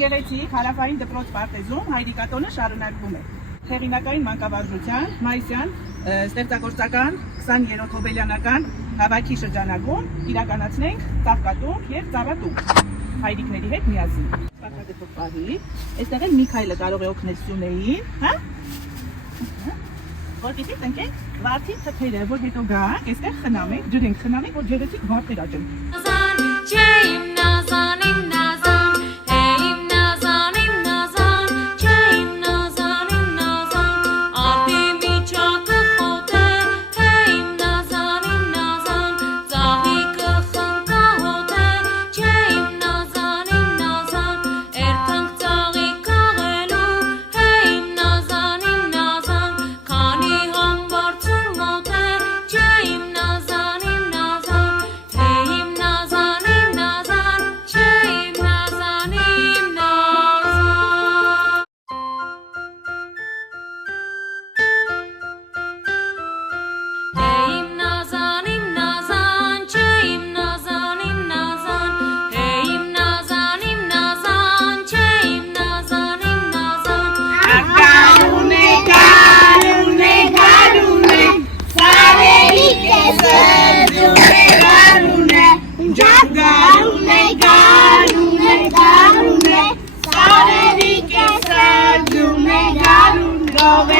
գեղեցիկ հարավային դպրոց պարտեզում հայրիկատոնը շարունակվում է։ Հեղինակային մանկավարժության Մայիսյան ստեղծագործական 23 հոբելյանական հավաքի շրջանակում իրականացնենք ծաղկատունք և ծառատունք հայրիկների հետ միասին։ Սպարտակետով պահի, այստեղ էլ Միքայելը կարող է օգնել Սյունեին, հա? Որպեսզի տնկենք վարդի թփերը, որ հետո գանք, այստեղ խնամենք, ջրենք խնամենք, որ գեղեցիկ վարդեր աճեն։ Go